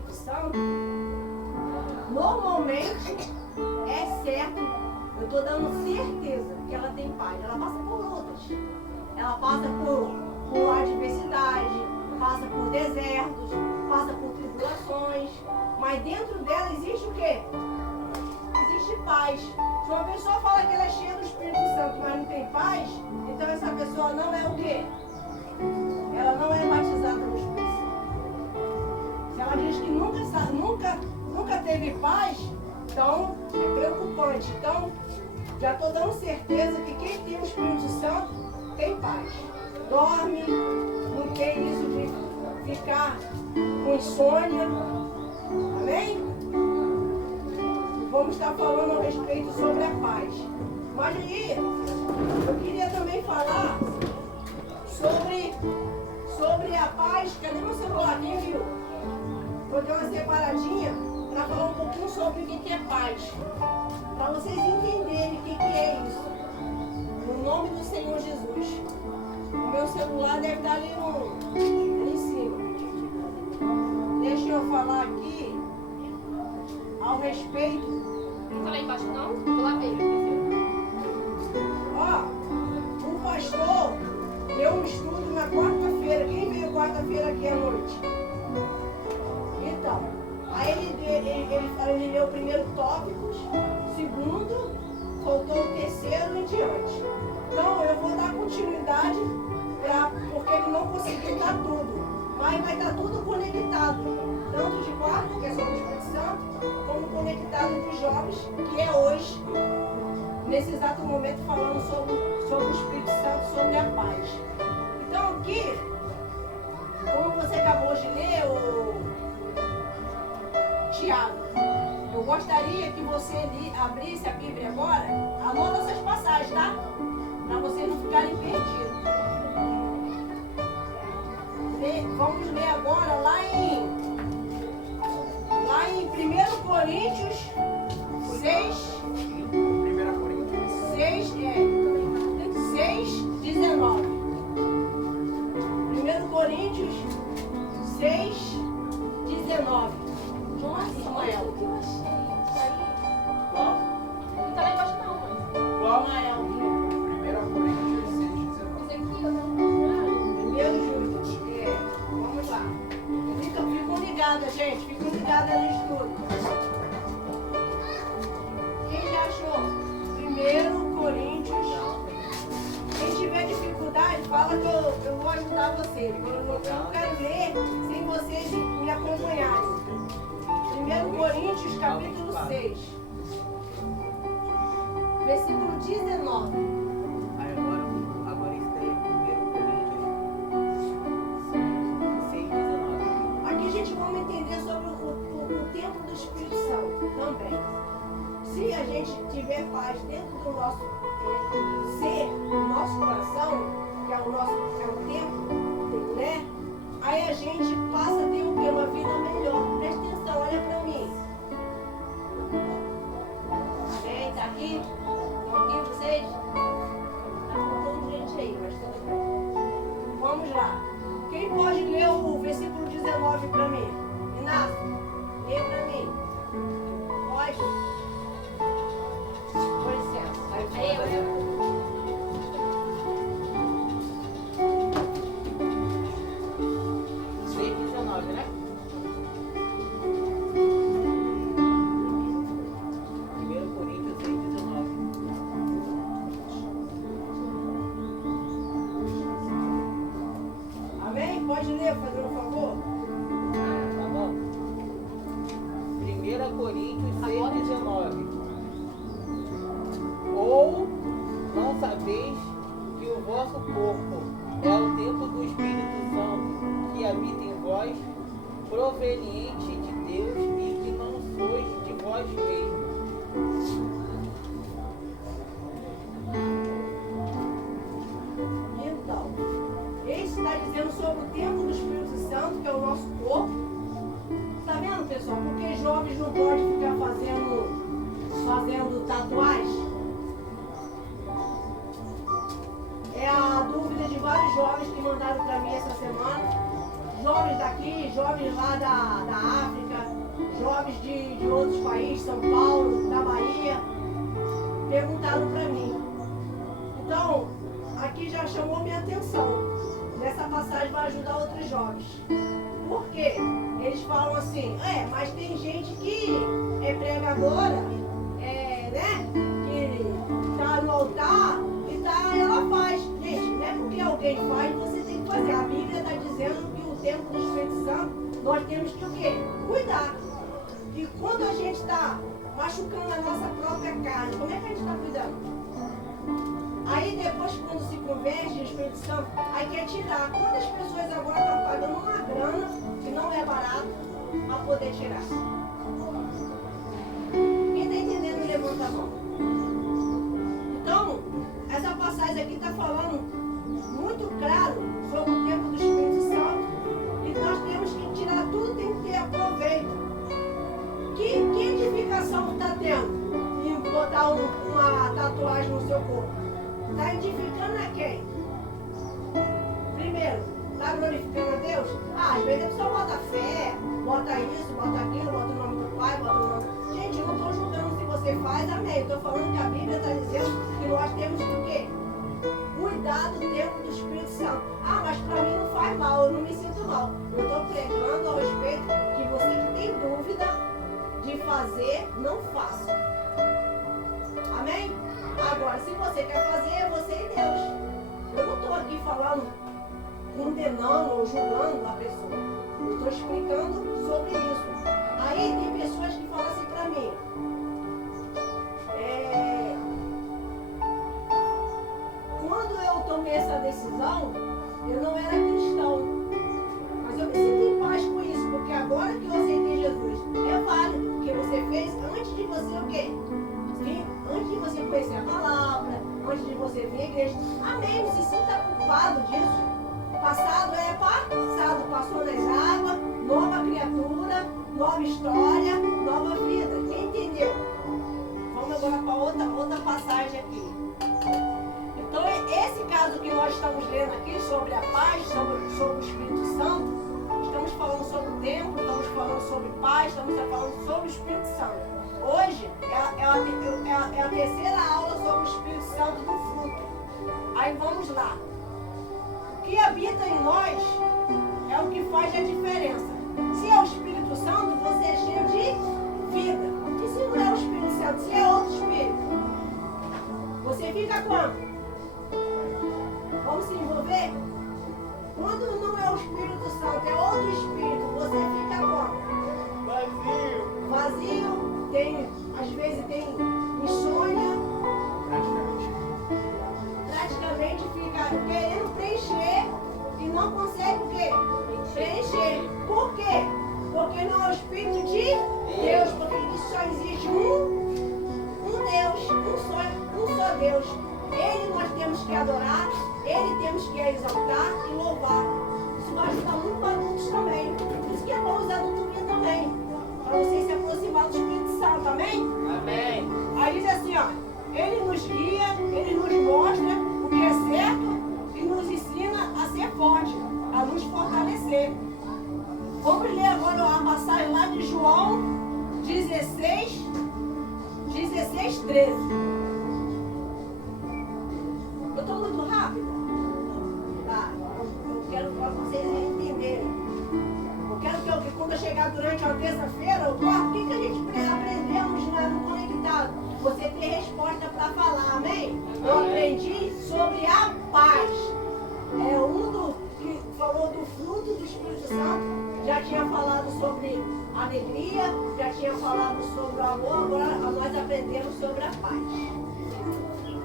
Espírito Santo, normalmente é certo, eu estou dando certeza que ela tem paz. Ela passa por lutas, ela passa por adversidade, passa por desertos, passa por tribulações, mas dentro dela existe o quê? Existe paz. Se uma pessoa fala que ela é cheia do Espírito Santo, mas não tem paz, então essa pessoa não é o quê? Ela não é batizada no Espírito Santo. Se ela diz que nunca teve paz, então é preocupante. Então, já estou dando certeza que quem tem o Espírito Santo tem paz. Dorme, não tem isso de ficar com insônia. Amém? Vamos estar falando a respeito sobre a paz. Mas aí, eu queria também falar sobre a paz. Cadê meu celular aqui, viu? Vou dar uma separadinha para falar um pouquinho sobre o que é paz. Para vocês entenderem o que é isso. No nome do Senhor Jesus. O meu celular deve estar ali em cima. Deixa eu falar aqui ao respeito. Não está lá embaixo não? Vou lá ver. Ó, o pastor deu um estudo na quarta-feira. Quem veio quarta-feira aqui à noite? Então, aí ele leu o primeiro tópicos, segundo, faltou o terceiro e diante. Então, eu vou dar continuidade, porque ele não conseguiu dar tudo. Mas vai estar tudo conectado, tanto de quarta, que é sobre o Espírito Santo, como conectado dos jovens, que é hoje, nesse exato momento, falando sobre o Espírito Santo, sobre a paz. Então aqui, como você acabou de ler, Tiago, eu gostaria que você abrisse a Bíblia agora, anota essas passagens, tá? Para vocês não ficarem perdidos. Vamos ler agora lá em 1 Coríntios 6, 19. 1 Coríntios 6, 19. Nossa, Samuel. Não está lá embaixo não, mãe. Qual, Mael? 1 Coríntios 6, 19. Isso aqui, eu não. Primeiro Júlio. Vamos lá. Ficam ligadas, gente. Ficam ligadas no estudo. Quem já achou? 1 Coríntios. Quem tiver dificuldade, fala que eu vou ajudar vocês. Eu não quero ler sem vocês me acompanharem. 1 Coríntios, capítulo 6. Versículo 19. Aí agora isso daí é 1 Coríntios 6, 19. Aqui a gente vai entender sobre o templo do Espírito Santo também. Se a gente tiver paz dentro do nosso ser, do nosso coração, que é o templo, né? Aí a gente passa a ter o quê? Uma vida melhor. Presta atenção, olha pra mim. Amém? Tá aqui? Estão aqui vocês? Tá faltando gente aí, mas tudo bem. Vamos lá. Quem pode ler o versículo 19 pra mim? Inácio, lê pra mim. Pode? Com licença. Aí eu. 6, 19, né? 1 Coríntios 6, 19. Amém? Pode ler, fazendo um favor? Tá bom? 1 Coríntios 6, 19. Ou não sabeis que o vosso corpo é o templo do Espírito Santo que habita em vós, proveniente de Deus, e que não sois de vós mesmos. Então, esse está dizendo sobre o templo do Espírito Santo, que é o nosso corpo. Tá vendo, pessoal? Porque jovens não podem ficar fazendo tatuagem. É a dúvida de vários jovens que mandaram para mim essa semana. Jovens daqui, jovens lá da África, jovens de outros países, São Paulo, da Bahia, perguntaram para mim. Então, aqui já chamou minha atenção. Nessa passagem vai ajudar outros jovens. Por quê? Eles falam assim, mas tem gente que é pregadora, né? Que está no altar e ela faz. Gente, não é porque alguém faz, você tem que fazer. A Bíblia está dizendo que o templo do Espírito Santo, nós temos que o quê? Cuidar. E quando a gente está machucando a nossa própria carne, como é que a gente está cuidando? Aí depois, quando se converte o Espírito Santo, aí quer tirar. Quantas pessoas agora estão pagando uma grana, que não é barato, para poder tirar? Quem está entendendo, levanta a mão. Então, essa passagem aqui está falando muito claro sobre o tempo do Espírito Santo. E nós temos que tirar tudo, tem que ter aproveito. Que edificação está tendo em botar uma tatuagem no seu corpo? Está edificando a quem? Primeiro, está glorificando a Deus? Às vezes a pessoa bota fé, bota isso, bota aquilo, bota o nome do Pai, bota o nome... Gente, eu não estou julgando se você faz, amém. Estou falando que a Bíblia está dizendo que nós temos que o quê? Cuidar do tempo do Espírito Santo. Mas para mim não faz mal, eu não me sinto mal. Eu estou pregando ao respeito que você que tem dúvida de fazer, não faça. Amém? Agora, se você quer fazer, é você e Deus. Eu não estou aqui falando, condenando ou julgando a pessoa. Eu estou explicando sobre isso. Aí tem pessoas que falam assim para mim. Quando eu tomei essa decisão, eu não era cristão. Mas eu me sinto em paz com isso, porque agora que eu aceitei Jesus, é válido. Porque você fez antes de você o quê? Antes de você conhecer a palavra, antes de você vir à igreja. Amém, não se sinta culpado disso. Passado é passado, passou nas águas, nova criatura, nova história, nova vida. Quem entendeu? Vamos agora para outra passagem aqui. Então, esse caso que nós estamos lendo aqui sobre a paz, sobre o Espírito Santo, estamos falando sobre o templo, estamos falando sobre paz, estamos falando sobre o Espírito Santo. Hoje é a terceira aula sobre o Espírito Santo do fruto. Aí vamos lá. O que habita em nós é o que faz a diferença. Se é o Espírito Santo, você é cheio de vida. E se não é o Espírito Santo, se é outro Espírito, você fica como? Vamos se envolver? Quando não é o Espírito Santo, é outro Espírito, você fica como? Vazio. Vazio. Às vezes tem insônia, praticamente fica querendo preencher e não consegue o quê? Preencher. Por quê? Porque não é o Espírito de Deus, porque ele diz que só existe um Deus, um só Deus. Ele nós temos que adorar, ele temos que exaltar e louvar. Isso vai ajudar muito para adultos também. Por isso que é bom os adultos vir também. Para você se aproximar do Espírito Santo, amém? Amém. Aí diz assim, ele nos guia, ele nos mostra o que é certo e nos ensina a ser forte, a nos fortalecer. Vamos ler agora a passagem lá de João 16, 13. Eu estou muito rápida? Tá, eu quero para vocês entenderem. Quero que quando eu chegar durante a terça-feira, o que a gente aprendemos no Conectado? Você ter resposta para falar, amém? Eu aprendi sobre a paz. Que falou do fruto do Espírito Santo, já tinha falado sobre alegria, já tinha falado sobre o amor, agora nós aprendemos sobre a paz.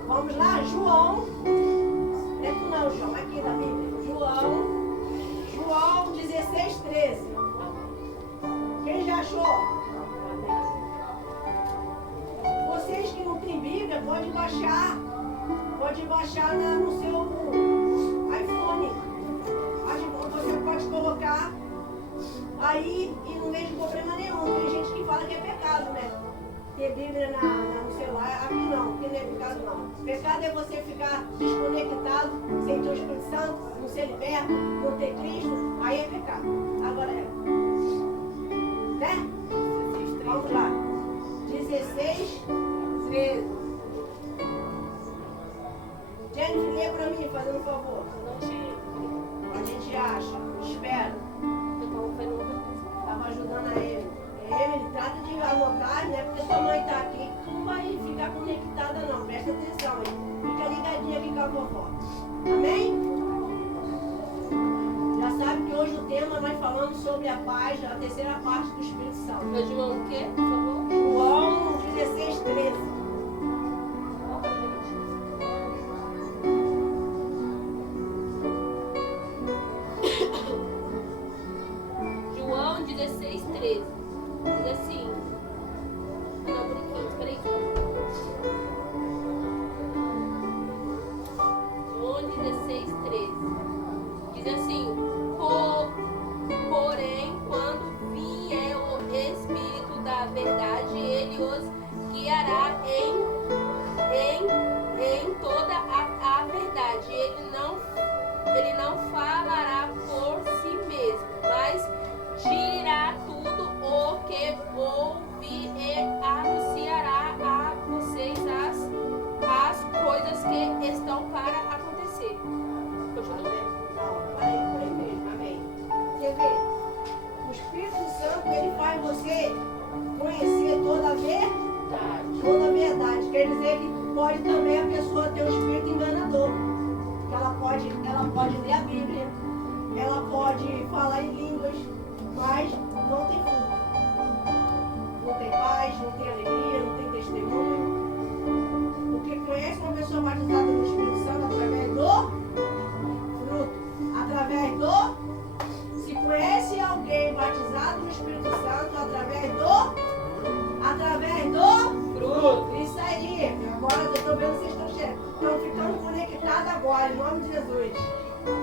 Vamos lá, João. Não é tu não, João, aqui na Bíblia. João 16, 13. Quem já achou? Vocês que não têm Bíblia, pode baixar no seu iPhone. Você pode colocar aí e não vejo problema nenhum. Tem gente que fala que é pecado, né? Ter Bíblia no celular. Aqui não, aqui não é pecado não. Pecado é você ficar desconectado, sem ter o Espírito Santo, não ser liberto, não ter Cristo. Aí é pecado. Agora é. Né? 16, 13. Jennifer, lê pra mim, fazendo um favor. A gente acha, espera. Estava ajudando a Emily. Emily, trata de anotar, né? Porque tua mãe tá aqui, tu não vai ficar conectada não. Presta atenção, hein? Fica ligadinha aqui com a vovó. Amém? Já sabe que hoje o tema nós falamos sobre a paz, a terceira parte do Espírito Santo. Mas João o quê, por favor? João 16, 13. João 16, 13. Diz assim. Não, por aqui, espera aí. João 16, 13. Diz assim: porém, quando vier o Espírito da verdade, ele os guiará em toda a verdade. Ele não falará por si mesmo, mas dirá tudo o que ouvir e anunciará a vocês as coisas que estão para acontecer. Continua. Não, para aí por aí mesmo, amém. Você vê, o Espírito Santo, ele faz você conhecer toda a verdade. Toda a verdade. Quer dizer que pode também a pessoa ter um espírito enganador. Que ela pode ler a Bíblia, ela pode falar em línguas, mas não tem fruto. Não tem paz, não tem alegria, não tem testemunho. Porque conhece uma pessoa batizada no Espírito Santo através do fruto. Através do... Se conhece alguém batizado no Espírito Santo através do fruto. Isso aí. Agora eu estou vendo que vocês estão ficando conectados agora, em nome de Jesus.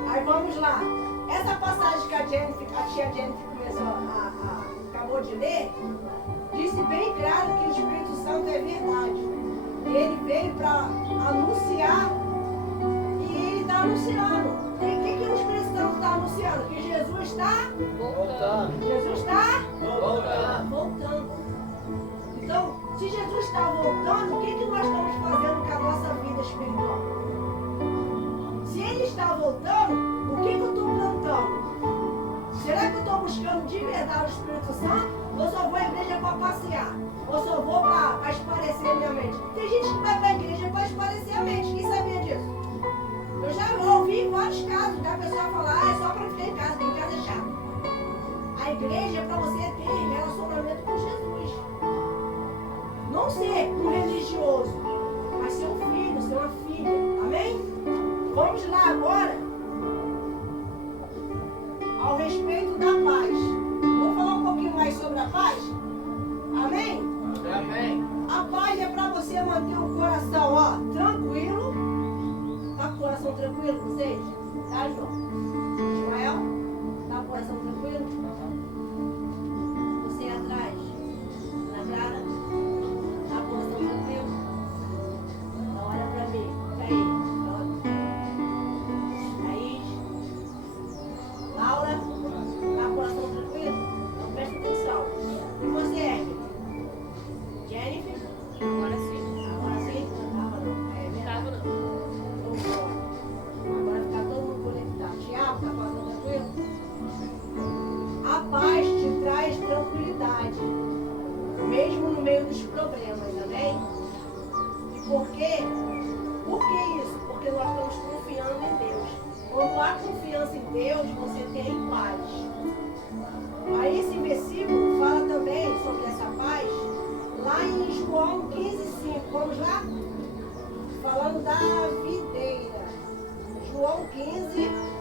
Aí vamos lá. Essa passagem que a tia Jennifer acabou de ler, disse bem claro que o Espírito Santo é verdade. Ele veio para anunciar e ele está anunciando. O que o Espírito Santo está anunciando? Que Jesus está Voltando. Jesus está Voltando. voltando. Então, se Jesus está voltando, o que nós estamos fazendo com a nossa vida espiritual? Se ele está voltando, o que eu estou plantando? Será que eu estou buscando de verdade o Espírito Santo? Ou só vou à igreja para passear? Ou só vou para esparecer a minha mente? Tem gente que vai para a igreja para esparecer a mente. Quem sabia disso? Eu já ouvi vários casos da pessoa falar, é só para ficar em casa, porque em casa é chato. A igreja é para você ter relacionamento com Jesus. Não ser um religioso, mas ser um filho, ser uma filha. Amém? Vamos lá agora ao respeito da paz. Vou falar um pouquinho mais sobre a paz. Amém? Amém. A paz é para você manter o coração, ó, tranquilo. Tá com o coração tranquilo, vocês? Tá, João? Ismael? Tá com o coração tranquilo? Você atrás? Na Clara? Tá com o coração tranquilo? Então olha pra mim. Aí. Thaís? Laura? Tá com o coração tranquilo? Então presta atenção. E você, Emily? Jennifer? Agora sim. Agora sim? Não tava não. É verdade. Tava não. Agora ficar todo mundo conectado. Tiago, tá falando tranquilo? A paz te traz tranquilidade, mesmo no meio dos problemas, amém? E por quê? Por que isso? Porque nós estamos confiando em Deus. Quando há confiança em Deus, você tem paz. Aí esse versículo fala também sobre essa paz, lá em João 15:5. Vamos lá? Falando da videira. João 15:5.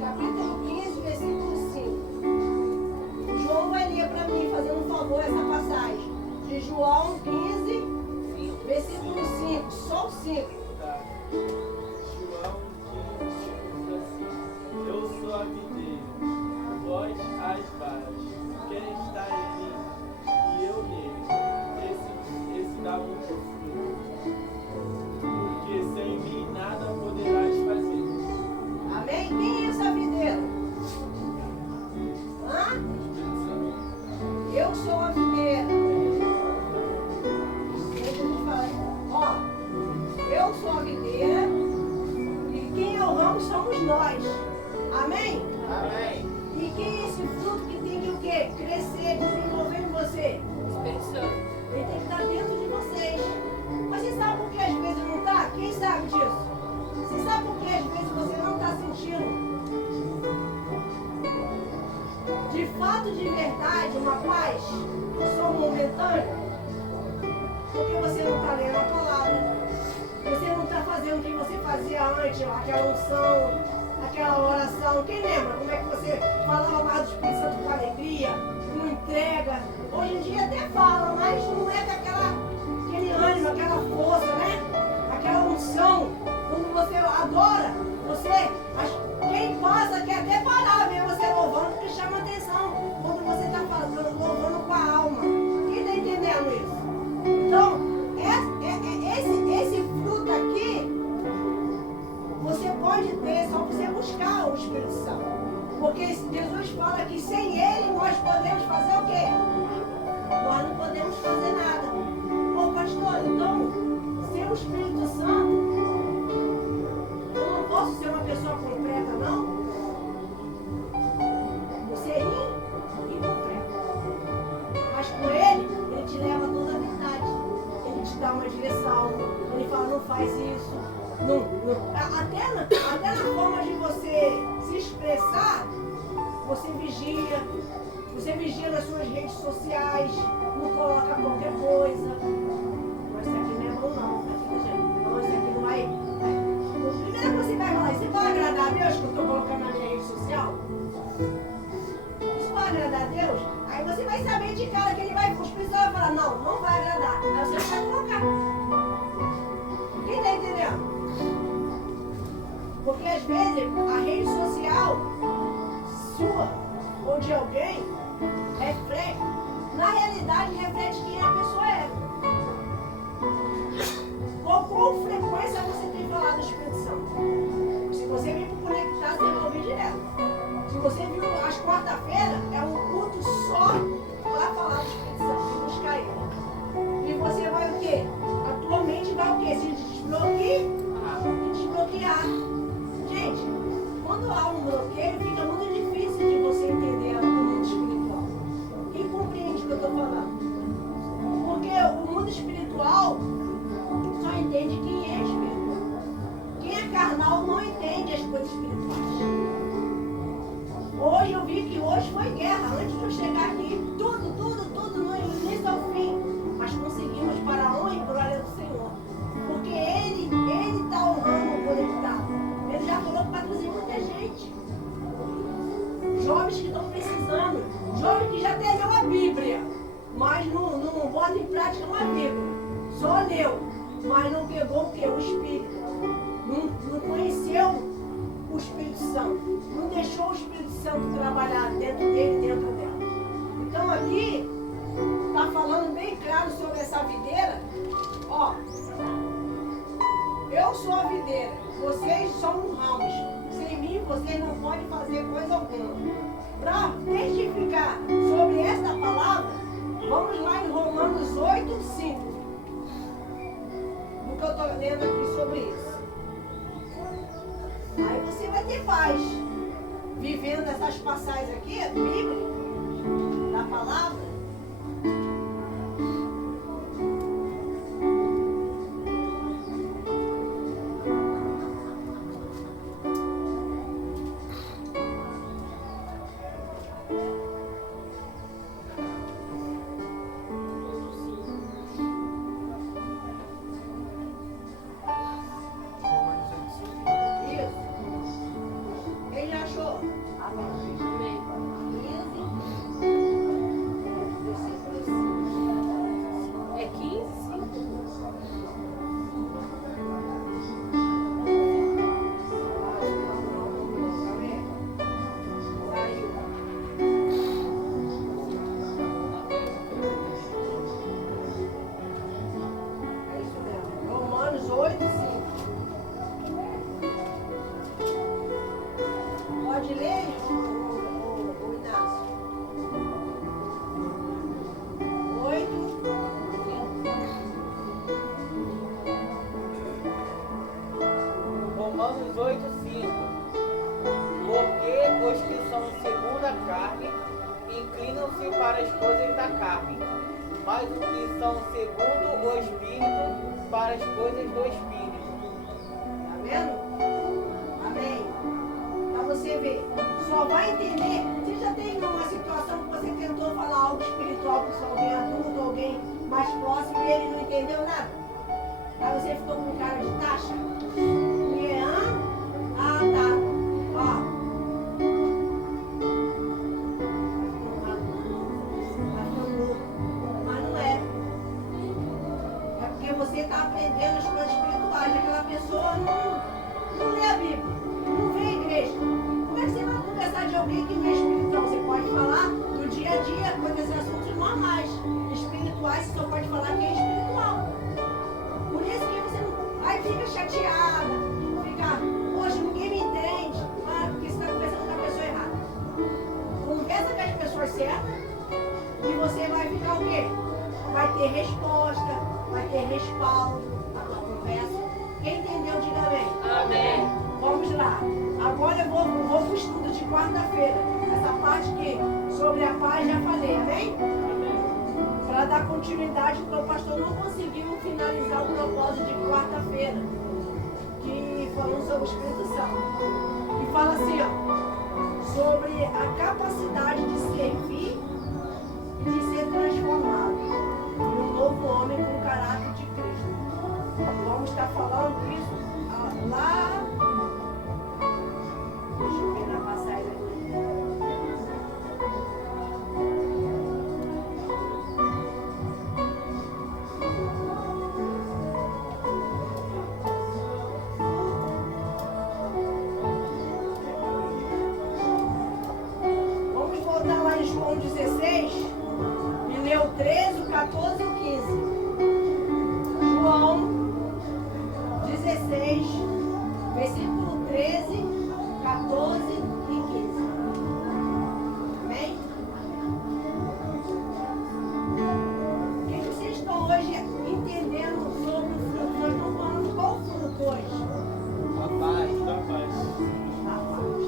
Capítulo 15, versículo 5. João vai ler para mim, fazendo um favor, essa passagem. De João 15, versículo 5. Só o 5. Tá. João 15, assim. Eu sou a videira, vós as varas. Quem está em mim e eu nele, esse dá muito fruto. Amém? Amém. E que é esse fruto que tem que o quê? Crescer, desenvolver em você. Espírito Santo. Ele tem que estar dentro de vocês. Mas você sabe por que às vezes não está? Quem sabe disso? Você sabe por que às vezes você não está sentindo? De fato, de verdade, uma paz só momentânea? Porque você não está lendo a palavra. Você não está fazendo o que você fazia antes, aquela unção, aquela oração. Quem lembra como é que você falava mais do Espírito Santo com alegria, com entrega? Hoje em dia até fala, mas não é aquele ânimo, aquela força, né? Aquela unção. Quando você adora, quem passa quer até parar, ver você louvando, porque chama atenção. Quando você está louvando com a alma. Quem está entendendo isso? Então, esse fruto aqui, você pode ter só você buscar o Espírito Santo. Porque Jesus fala que sem Ele nós podemos fazer o quê? Nós não podemos fazer nada. Ô pastor, então, sem o Espírito Santo, eu não posso ser uma pessoa completa, não? Você é incompleto. Mas com Ele te leva a toda a verdade. Ele te dá uma direção. Ele fala, não faz isso. Até na forma de você se expressar, você vigia. Você vigia nas suas redes sociais. Não coloca qualquer coisa. Mas isso aqui não é bom, não. Não, isso aqui não vai. Primeiro que você vai falar, você vai agradar a Deus que eu estou colocando na minha rede social? Isso vai agradar a Deus? Aí você vai saber de cara que ele vai. Os pessoal vai falar, não vai agradar. Aí você vai colocar. Quem está entendendo? Porque às vezes a rede social sua ou de alguém reflete, na realidade reflete quem a pessoa é. Qual frequência você tem falado do Espírito Santo? Se você vir para conectar, você vai ouvir direto. Se você viu às quarta-feiras, é um culto só para falar do Espírito Santo e buscar ele. E você vai o quê? A tua mente vai o quê? Se desbloquear. Gente, quando há um bloqueio, fica muito difícil de você entender o mundo espiritual. Quem compreende o que eu estou falando? Porque o mundo espiritual só entende quem é espiritual. Quem é carnal não entende as coisas espirituais. Hoje eu vi que hoje foi guerra. Antes de eu chegar aqui, tudo no início ao fim. Mas conseguimos para a honra e glória do Senhor. Porque Ele está honrando o conectado. Ele já falou que vai trazer muita gente. Jovens que estão precisando. Jovens que já até leu a Bíblia. Mas não bota em prática uma Bíblia. Só leu. Mas não pegou o quê? O Espírito. Não conheceu o Espírito Santo. Não deixou o Espírito Santo trabalhar dentro dele, dentro dela. Então aqui está falando bem claro sobre essa videira. Ó, eu sou a videira, vocês são ramos. Sem mim vocês não podem fazer coisa alguma. Para testificar sobre esta palavra, vamos lá em Romanos 8:5. Do que eu estou lendo aqui sobre isso. Aí você vai ter paz. Vivendo essas passagens aqui, bíblicas, da palavra. Romanos 8:5. Porque os que são segundo a carne inclinam-se para as coisas da carne, mas os que são segundo o Espírito para as coisas do Espírito. Tá vendo? Amém. Pra você ver, só vai entender. Você já teve uma situação que você tentou falar algo espiritual para alguém adulto, alguém mais próximo e ele não entendeu nada? Aí você ficou com cara de taxa? Ah, tá. Ó. Mas não é. É porque você está aprendendo as coisas espirituais. Aquela pessoa não lê a Bíblia, não vê a igreja. Como é que você vai conversar de alguém que não é espiritual? Você pode falar do dia a dia, coisas assuntos normais. Espirituais, você só pode falar que é espiritual. Por isso que você não. Aí fica chateada, fica, poxa, ninguém me entende. Ah, porque você está conversando com a pessoa errada. Conversa com as pessoas certas e você vai ficar o quê? Vai ter resposta, vai ter respaldo na tua conversa. Quem entendeu, diga amém. Amém. Vamos lá. Agora eu vou para o estudo de quarta-feira. Essa parte que sobre a paz já falei, amém? Para dar continuidade, porque o pastor não conseguiu finalizar o propósito de quarta-feira, que falou sobre o Espírito Santo. E fala assim, ó, sobre a capacidade de servir e de ser transformado em um novo homem com o caráter de Cristo. Vamos estar falando isso lá. Deixa eu ver na passagem aqui. Vamos voltar lá em João 16 e ler o 13, o 14 e o 15. João 16, versículo 13, 14 e 15. Amém? O que vocês estão hoje entendendo sobre o fruto? Nós estamos falando qual fruto hoje? A paz. Da paz. A paz.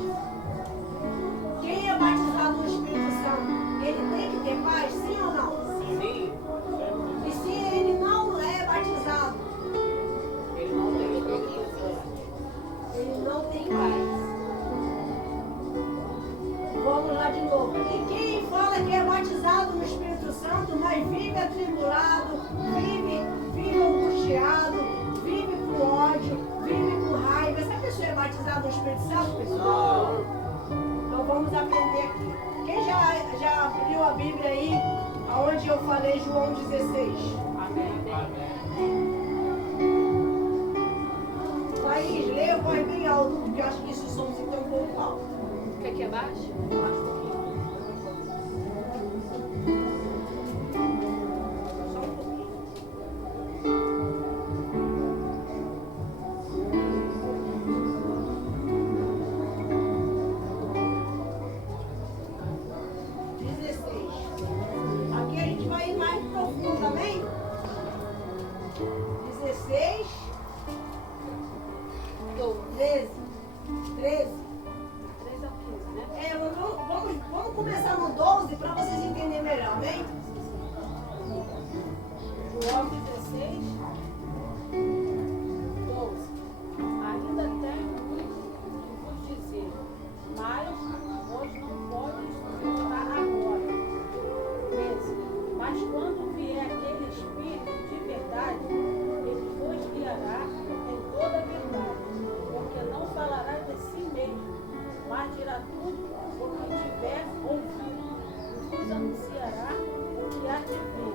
Quem é batizado no Espírito Santo, ele tem que ter paz, sim ou não? Sim, E se ele não é batizado, ele não tem Espírito Santo. ele não tem paz. Vamos lá de novo. E quem fala que é batizado no Espírito Santo, mas vive atribulado, vive angustiado, vive com ódio, vive com raiva. Essa pessoa é batizada no Espírito Santo, pessoal? Não. Então vamos aprender aqui. Quem já abriu a Bíblia aí, aonde eu falei João 16? Amém. Laís, leia, vai bem alto, porque eu acho que esse som está um pouco alto. Quer que abaixe? Eu acho um pouquinho. Só um pouquinho. Aqui a gente vai ir mais profundo também. 16, 13. 13. 3 ao 15, né? Vamos começar no 12 para vocês entenderem melhor, amém? João 16. 12. Ainda tenho muito que vos dizer, mas vós não podes suportar agora. 13. Mas quando vier aquele Espírito de verdade, ele vos guiará em toda a verdade, porque não falará de si mesmo, mas dirá tudo o que tiver ouvido, e vos anunciará o que há de vir.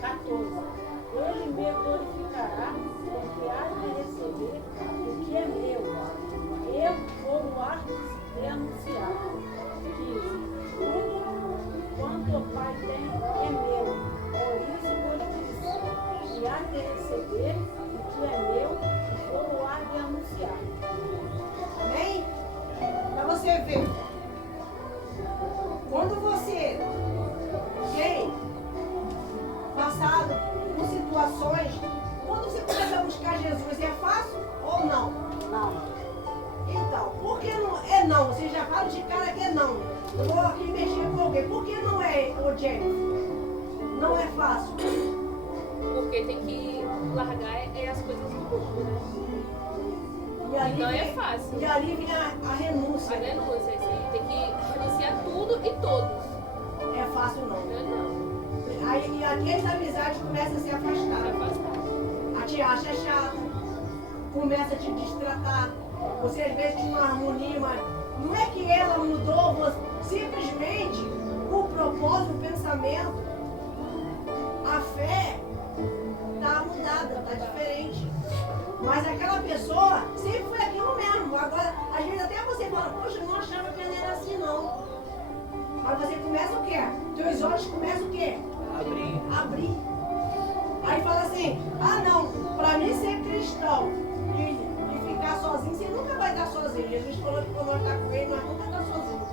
14. Ele me glorificará, porque há de receber o que é meu. Eu vou o ar de anunciar. 15. Tudo quanto o Pai tem é meu. Por isso vos disse, e há de receber o que é meu, e vou o ar de anunciar. Amém? Para você ver. Quando você tem passado por situações, quando você começa a buscar Jesus, é fácil ou não? Não. Então, por que não é não? Você já fala de cara que é não. Eu vou aqui mexer com alguém. Por que não é o Jennifer? Não é fácil. Porque tem que largar as coisas do mundo, né? E ali Então é vem- fácil. E ali vem a renúncia. A renúncia, assim, tem que renunciar tudo e todos. É fácil não. Não. Aí, e aqui as amizades começam a se Se afastar. afastar. A te acha chata. Começa a te destratar. Você às vezes tinha uma harmonia, mas não é que ela mudou, simplesmente o propósito, o pensamento, a fé está mudada, está diferente. Mas aquela pessoa sempre foi aquilo mesmo. Agora, às vezes até você fala, poxa, eu não achava que ela era assim não. Mas você começa o quê? Teus olhos começam o quê? Abrir. Aí fala assim, ah não, para mim ser cristão e ficar sozinho, você nunca vai estar sozinho. Jesus falou que quando nós estamos com ele, nós nunca estamos sozinhos.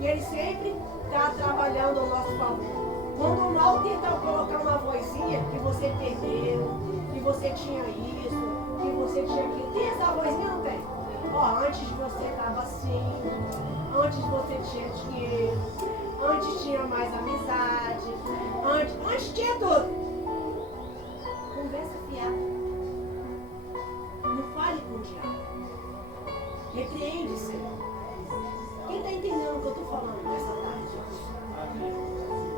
E ele sempre está trabalhando ao nosso favor. Quando o mal tenta colocar uma vozinha que você perdeu, que você tinha isso, que você tinha aquilo. Tem essa vozinha, não tem? Ó, antes você estava assim, antes você tinha dinheiro, antes tinha mais amizade, antes tinha tudo. Conversa fiada. Não fale com o diabo. Repreende-se. Quem está entendendo o que eu estou falando nessa tarde?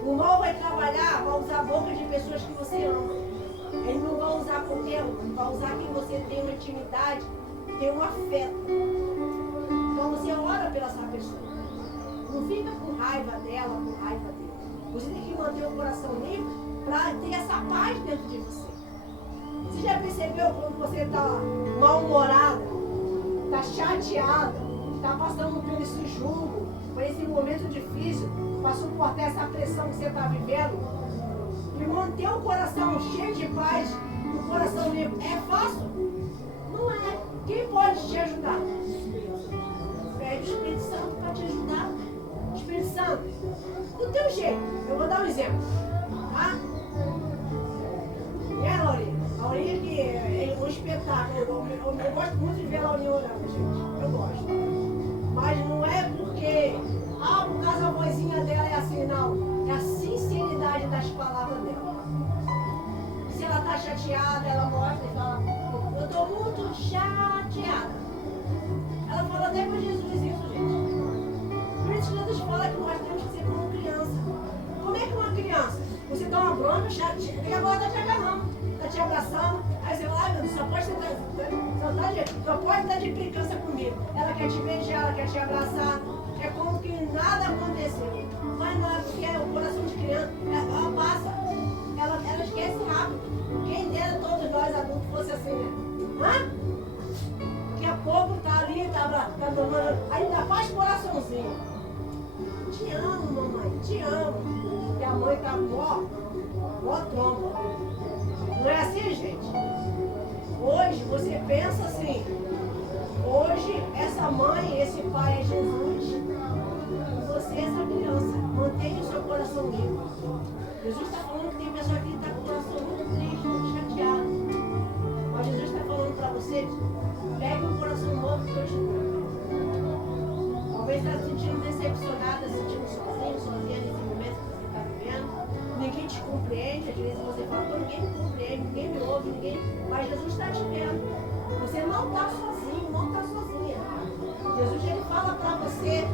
O mal vai trabalhar, vai usar a boca de pessoas que você ama. Ele não vai usar qualquer um, ele vai usar quem você tem uma intimidade, tem um afeto. Então você ora pela essa pessoa. Não fica com raiva dela, com raiva dele. Você tem que manter o coração limpo para ter essa paz dentro de você. Você já percebeu quando você está mal-humorada, está chateada, está passando por esse jugo, por esse momento difícil, para suportar essa pressão que você está vivendo? E manter o coração cheio de paz, o coração limpo, é fácil? Não é. Quem pode te ajudar? Pede o Espírito Santo para te ajudar. Espírito Santo, do teu jeito. Eu vou dar um exemplo. Tá? E a Laurinha? A Laurinha que é um espetáculo. Eu gosto muito de ver a Laurinha olhando, gente. Eu gosto. Mas não é porque, por causa da vozinha dela é assim, não. É a sinceridade das palavras dela. Se ela está chateada, ela mostra e fala, eu estou muito chateada. Ela fala até com Jesus isso, gente. Por isso Jesus fala que nós temos que ser como criança. Como é que uma criança? Você dá uma bronca, chateada, e agora está te agarrando, está te abraçando. Aí você fala, ai meu Deus, só pode estar de implicância comigo. Ela quer te beijar, ela quer te abraçar. É como que nada aconteceu. Mas não é porque o coração de criança, ela passa. Ela esquece rápido. Quem dera todos nós adultos fosse assim, né? Daqui a pouco tá ali, tá tomando, ainda faz coraçãozinho. Te amo, mamãe, te amo. E a mãe tá ó tromba. Não é assim, gente? Hoje você pensa assim, hoje essa mãe, esse pai é Jesus. Você é essa criança. Mantenha o seu coração limpo. Jesus está falando que tem pessoa que está com o coração muito triste, muito chateado. Mas Jesus está falando para você, pegue um coração novo que eu te dou. Talvez está se sentindo decepcionada, se sentindo sozinha nesse momento que você está vivendo. Ninguém te compreende, às vezes você fala, ninguém me compreende, ninguém me ouve, mas Jesus está te vendo. Você não está sozinho, não está sozinha. Jesus ele fala para você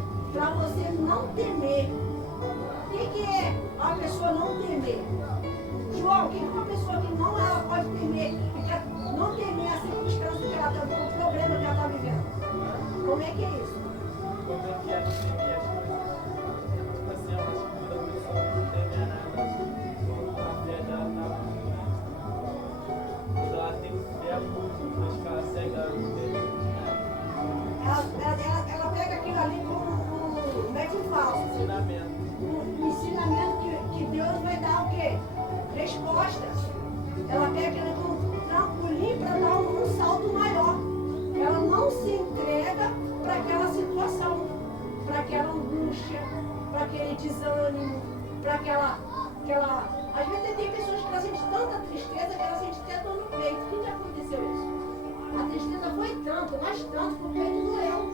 não temer. O que é uma pessoa não temer? João, o que é uma pessoa que não ela pode temer? Não temer a circunstância que ela está, o problema que ela está vivendo. Como é que é isso? Como é que é temer as coisas? Tipo assim, eu acho que quando a pessoa não teme a nada, a fé dela tá muito. Quando ela tem fé muito, mas que ela cega, ela não tem Ela pega aquilo ali como é que fala? ensinamento. Um ensinamento que Deus vai dar o quê? Resposta. Ela pega aquilo como um trampolim para dar um salto maior. Ela não se entrega para aquela situação, para aquela angústia, para aquele desânimo, para aquela. Às vezes tem pessoas que ela sente tanta tristeza que ela sente até dor no peito. O que já aconteceu isso? A tristeza foi tanto, mas tanto, porque ele doeu.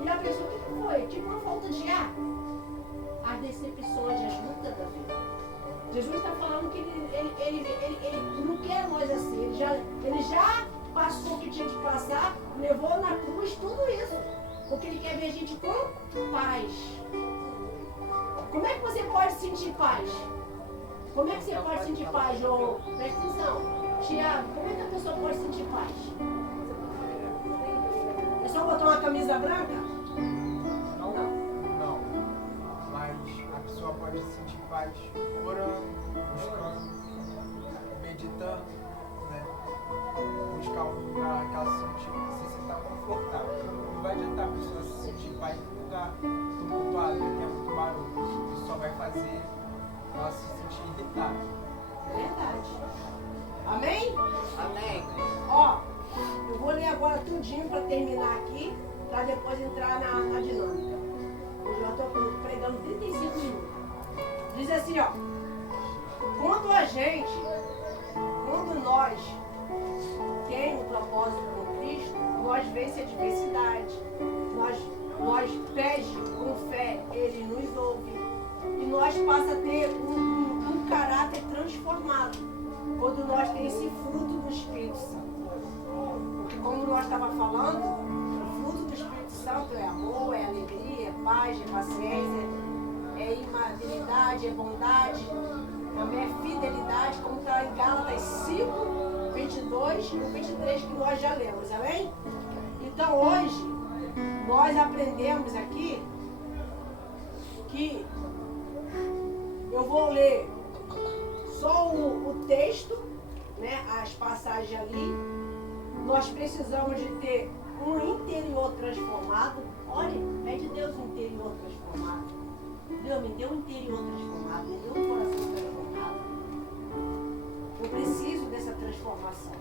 E a pessoa, o que foi? Tipo uma falta de ar. As decepções, as lutas da vida. Jesus está falando que ele não quer nós assim. Ele já passou o que tinha que passar, levou na cruz tudo isso. Porque ele quer ver a gente com paz. Como é que você pode sentir paz? Como é que você pode sentir paz, João? Presta atenção. Tiago, como é que a pessoa pode sentir paz? É só botar uma camisa branca? Não. Mas a pessoa pode sentir paz orando, buscando, meditando, né? Buscar um lugar que ela se sinta confortável. Não vai adiantar a pessoa se sentir paz num lugar tumultuado, que é muito barulho. Isso só vai fazer ela se sentir irritada. É verdade. Amém? Amém. Ó, eu vou ler agora tudinho para terminar aqui, para depois entrar na dinâmica. Eu já estou pregando 35 minutos. Diz assim, ó. Quando nós temos um propósito com Cristo, nós vence a adversidade. Nós pede com fé, Ele nos ouve. E nós passa a ter um caráter transformado. Quando nós temos esse fruto do Espírito Santo. Porque como nós estávamos falando, o fruto do Espírito Santo é amor, é alegria, é paz, é paciência, é imaturidade, é bondade, também é fidelidade, como está em Gálatas 5, 22 e 23 que nós já lemos, amém? Então hoje, nós aprendemos aqui que eu vou ler só o texto, né, as passagens ali. Nós precisamos de ter um interior transformado. Olha, pede Deus um interior transformado. Deus, me dê um interior transformado, me dê um coração transformado. Eu preciso dessa transformação.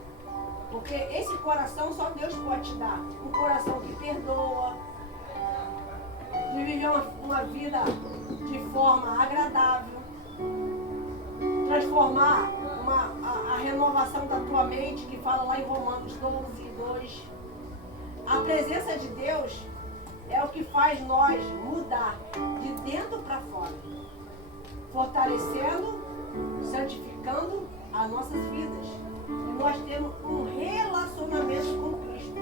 Porque esse coração só Deus pode te dar. Um coração que perdoa, de viver uma vida de forma agradável. Transformar a renovação da tua mente, que fala lá em Romanos 12, 2. A presença de Deus é o que faz nós mudar de dentro para fora, fortalecendo, santificando as nossas vidas. E nós temos um relacionamento com Cristo.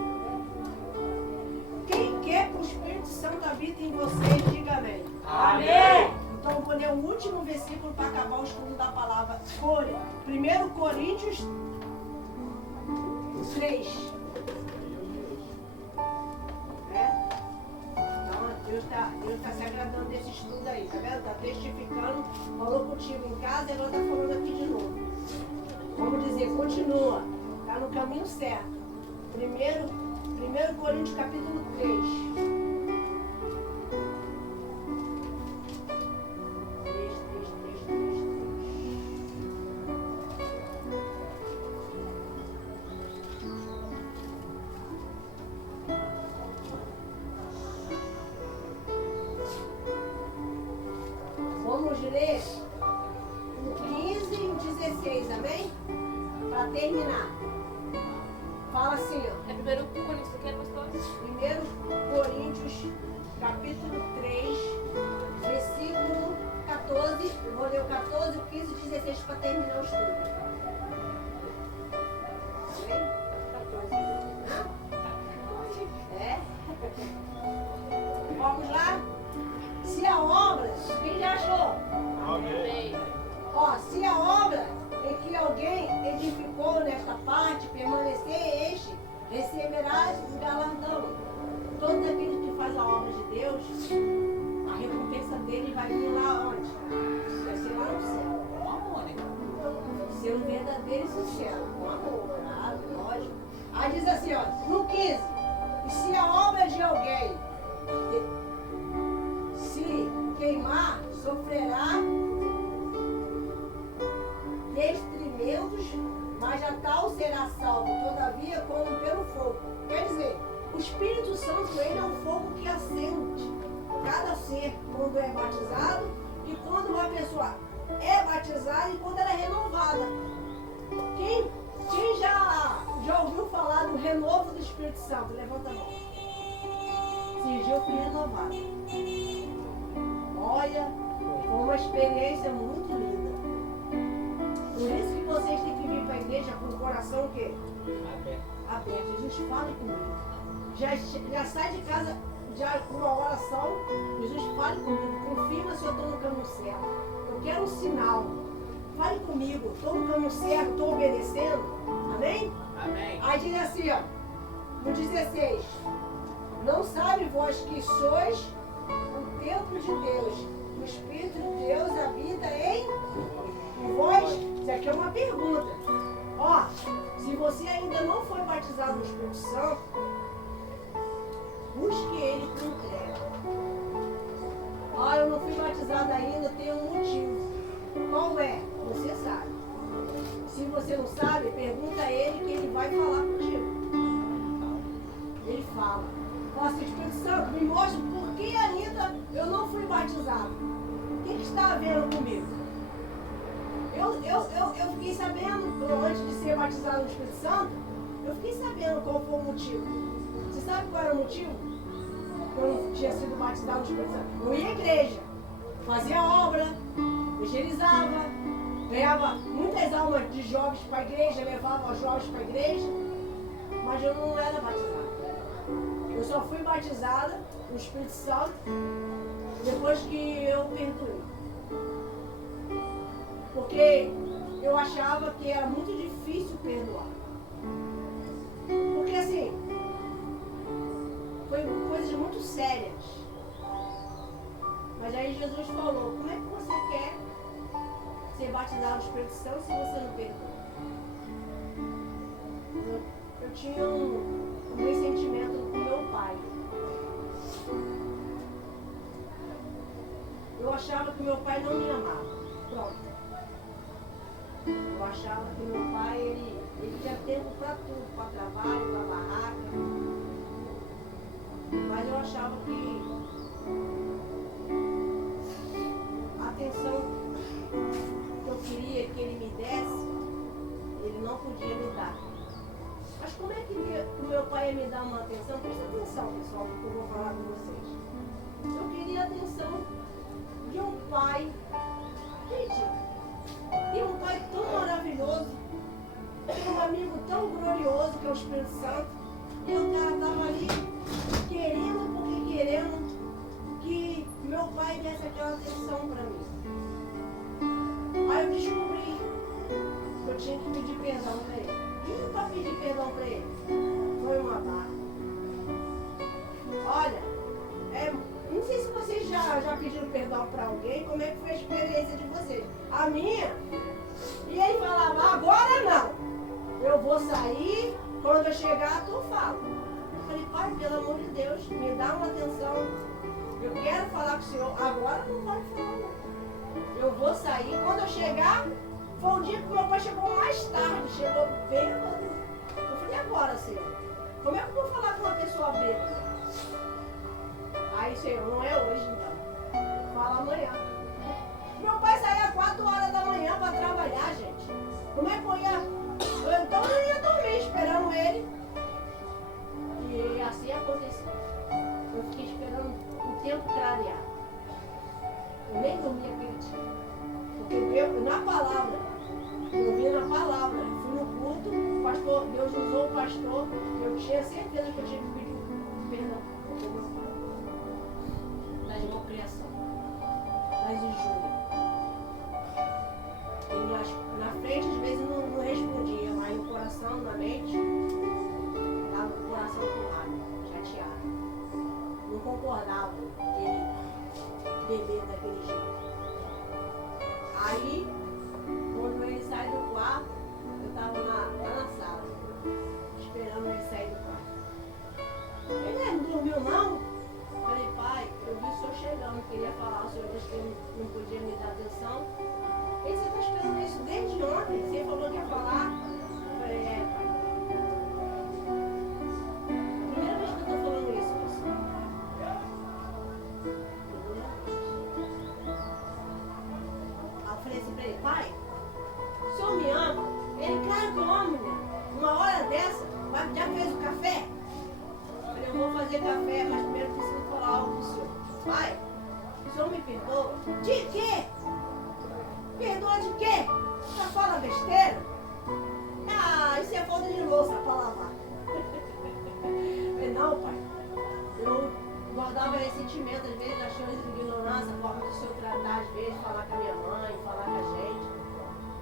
Quem quer que o Espírito Santo habite em vocês, diga amém. Amém. Então eu vou ler o último versículo para acabar o estudo da palavra. 1 Coríntios 3. Então Deus está se agradando desse estudo aí, tá vendo? Está testificando, falou contigo em casa e agora está falando aqui de novo. Vamos dizer, continua, está no caminho certo. 1 Coríntios capítulo 3. Vamos ler o 15 e o 16, amém? Para terminar. Fala assim, ó. É 1 Coríntios, você quer, pastor? 1 Coríntios, capítulo 3, versículo 14. Eu vou ler o 14, o 15 e o 16 para terminar o estudo. Amém? 14. É? Vamos lá? Se a obra, quem já achou? Amém. Ó, se a obra em que alguém edificou nesta parte permanecer, este receberá o galardão. Todos aqueles que fazem a obra de Deus, a recompensa dele vai vir lá onde? Vai ser lá no céu. Com amor, né? Ser um verdadeiro e sincero, com amor, claro, lógico. Aí diz assim, ó, no 15, e se a obra de alguém se queimar, sofrerá detrimentos, mas a tal será salvo, todavia, como pelo fogo. Quer dizer, o Espírito Santo, ele é um fogo que acende cada ser quando é batizado e quando uma pessoa é batizada e quando ela é renovada. Quem já Já ouviu falar do renovo do Espírito Santo? Levanta a mão. Esse dia eu fui renovada. Olha, foi uma experiência muito linda. Por isso que vocês têm que vir para a igreja com o coração o quê? Aberto. Jesus fala comigo. Já sai de casa já com uma oração. Jesus fale comigo. Confirma se eu estou no caminho certo. Eu quero um sinal. Fale comigo. Estou no caminho certo, estou obedecendo. Amém? Amém. Aí diz assim, ó, no 16. Não sabe vós que sois o templo de Deus. O Espírito de Deus habita em vós. Isso aqui é uma pergunta. Ó, se você ainda não foi batizado no Espírito Santo, busque ele com entrega. Ah, eu não fui batizado ainda, tem um motivo. Qual é? Você sabe. Se você não sabe, pergunta a ele que ele vai falar contigo. Ele fala. Ó, se o Espírito Santo me mostra por que ainda eu não fui batizado. O que está havendo comigo? Eu fiquei sabendo, antes de ser batizado no Espírito Santo, eu fiquei sabendo qual foi o motivo. Você sabe qual era o motivo? Quando eu tinha sido batizado no Espírito Santo. Eu ia à igreja, fazia obra, evangelizava, ganhava muitas almas de jovens para a igreja, levava os jovens para a igreja, mas eu não era batizada. Eu só fui batizada no Espírito Santo depois que eu perdoei. Porque eu achava que era muito difícil perdoar. Porque assim, foi coisas muito sérias. Mas aí Jesus falou, como é que você quer ser batizado no Espírito Santo se você não perdoa? Eu tinha um ressentimento com meu pai. Eu achava que meu pai não me amava. Pronto. Eu achava que meu pai, ele tinha tempo para tudo, para trabalho, para barraca. Mas eu achava que a atenção que eu queria que ele me desse, ele não podia me dar. Mas como é que o meu pai ia me dar uma atenção? Presta atenção, pessoal, que eu vou falar com vocês. Eu queria a atenção de um pai. Gente, tem um pai tão maravilhoso, tem um amigo tão glorioso que é o Espírito Santo, e o cara estava ali querendo, porque querendo que meu pai desse aquela atenção para mim. Aí eu descobri que eu tinha que pedir perdão para ele. E para pedir perdão para ele? Foi uma barra. Olha, não sei se vocês já pediram perdão para alguém, como é que foi a experiência de vocês. A minha, e ele falava, agora não. Eu vou sair, quando eu chegar, tu fala. Eu falei, pai, pelo amor de Deus, me dá uma atenção. Eu quero falar com o senhor, agora não pode falar não. Eu vou sair, quando eu chegar, foi um dia que meu pai chegou mais tarde, chegou bêbado. Eu falei, agora, senhor, como é que eu vou falar com uma pessoa bêbada? Aí, senhor, não é hoje, então. Fala amanhã. Meu pai saía 4 horas da manhã para trabalhar, gente. Como é que eu ia? Então eu ia dormir esperando ele. E assim aconteceu. Eu fiquei esperando o tempo clarear. Eu nem dormi aquele dia. Porque eu, na palavra, eu vi na palavra, fui no culto, o pastor, Deus usou o pastor, eu tinha certeza que eu tinha que pedir perdão. Das malcriações, das injúrias. E na frente, às vezes, não respondia, mas no coração, na mente, estava com o coração currado, chateado. Não concordava ele beber daquele jeito. Aí, quando ele sai do quarto, eu estava lá na sala, esperando ele sair do quarto. Ele não dormiu, não? Falei, pai, eu vi o senhor chegando, queria falar, o senhor disse que ele não podia me dar atenção. Ele, você está esperando isso desde ontem? Você falou que ia falar? Eu falei, pai. Primeira vez que eu estou falando isso, pessoal. Aí eu falei assim para ele, pai, o senhor me ama? Ele, claro que eu amo, né? Uma hora dessa, pai, o senhor me perdoa? De quê? Perdoa de quê? Você fala besteira? Ah, isso é falta de louça pra lavar. Não, pai. Eu guardava ressentimento, às vezes, achando ignorância, a forma de se eu tratar, às vezes, falar com a minha mãe, falar com a gente.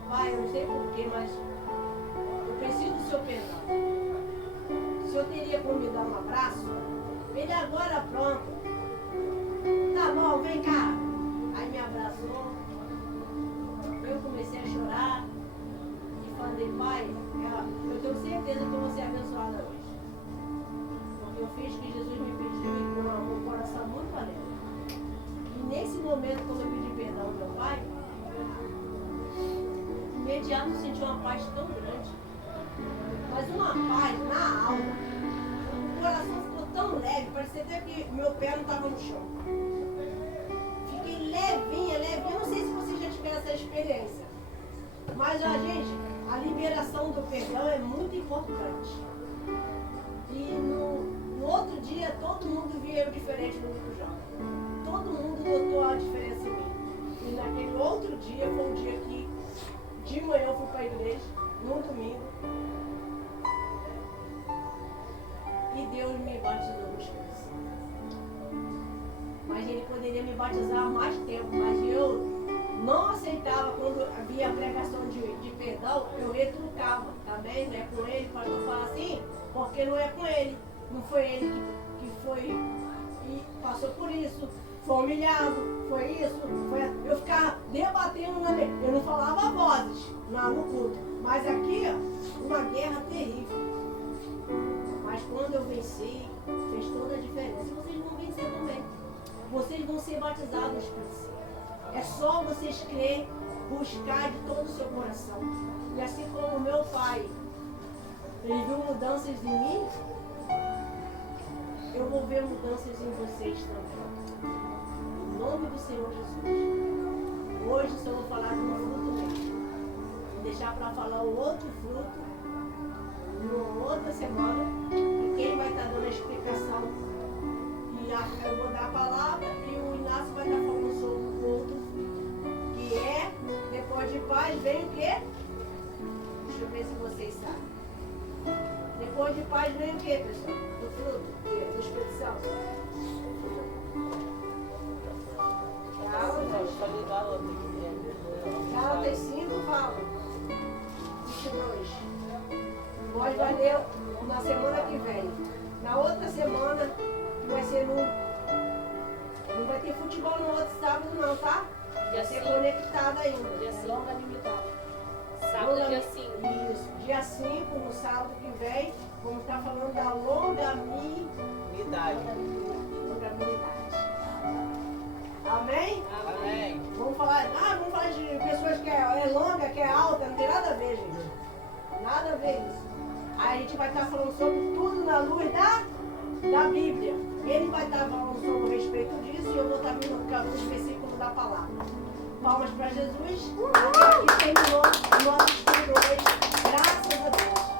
Pai, eu não sei porquê, mas eu preciso do seu perdão. Se eu teria como me dar um abraço, ele agora pronto. Tá bom, vem cá. Aí me abraçou. Eu comecei a chorar. E falei, pai, eu tenho certeza que eu vou ser abençoada hoje. Porque eu fiz o que Jesus me pediu e com um coração muito alegre. E nesse momento, quando eu pedi perdão ao meu pai, imediato eu senti uma paz tão grande. Mas uma paz na alma. O coração ficou tão leve, parecia até que meu pé não estava no chão. Fiquei levinha, levinha. Não sei se vocês já tiveram essa experiência. Mas, gente, a liberação do perdão é muito importante. E no outro dia, todo mundo via eu diferente no grupo jovem. Todo mundo notou a diferença em mim. E naquele outro dia, foi um dia que, de manhã, eu fui para a igreja, num domingo. E Deus me batizou no Espírito Santo. Mas Ele poderia me batizar há mais tempo, mas eu não aceitava. Quando havia a pregação de perdão, eu retrucava também, né, com ele, para não falar assim, porque não é com ele. Não foi ele que foi e passou por isso, foi humilhado, foi isso, foi... Eu ficava debatendo na minha... Eu não falava vozes no culto, mas aqui, ó, uma guerra terrível. Mas quando eu venci, fez toda a diferença. E vocês vão vencer também. Vocês vão ser batizados no Espírito Santo. É só vocês crer, buscar de todo o seu coração. E assim como o meu pai, ele viu mudanças em mim, eu vou ver mudanças em vocês também. Em nome do Senhor Jesus. Hoje eu só vou falar de um fruto mesmo. Vou deixar para falar o outro fruto na outra semana. E quem vai estar dando a explicação, e eu vou dar a palavra e o Inácio vai estar falando sobre o outro fruto. Que é, depois de paz, vem o quê? Deixa eu ver se vocês sabem. Depois de paz vem o quê, pessoal? Do fruto do Espírito Santo. Gálatas 5 fala. 22. Nós vai ler na semana que vem. Na outra semana, que vai ser não vai ter futebol no outro sábado não, tá? Vai ser conectado ainda. Dia 5. Longa limitado. Sábado, dia 5. Isso, dia 5, no sábado que vem, vamos estar falando da longanimidade. Amém? Amém. Vamos falar de pessoas que é longa, que é alta, não tem nada a ver, gente. Nada a ver isso. Aí a gente vai estar falando sobre tudo na luz da Bíblia. Ele vai estar falando sobre o respeito disso e eu vou estar vindo com os versículos da palavra. Palmas para Jesus. Aqui terminou o nosso estudo hoje. Graças a Deus.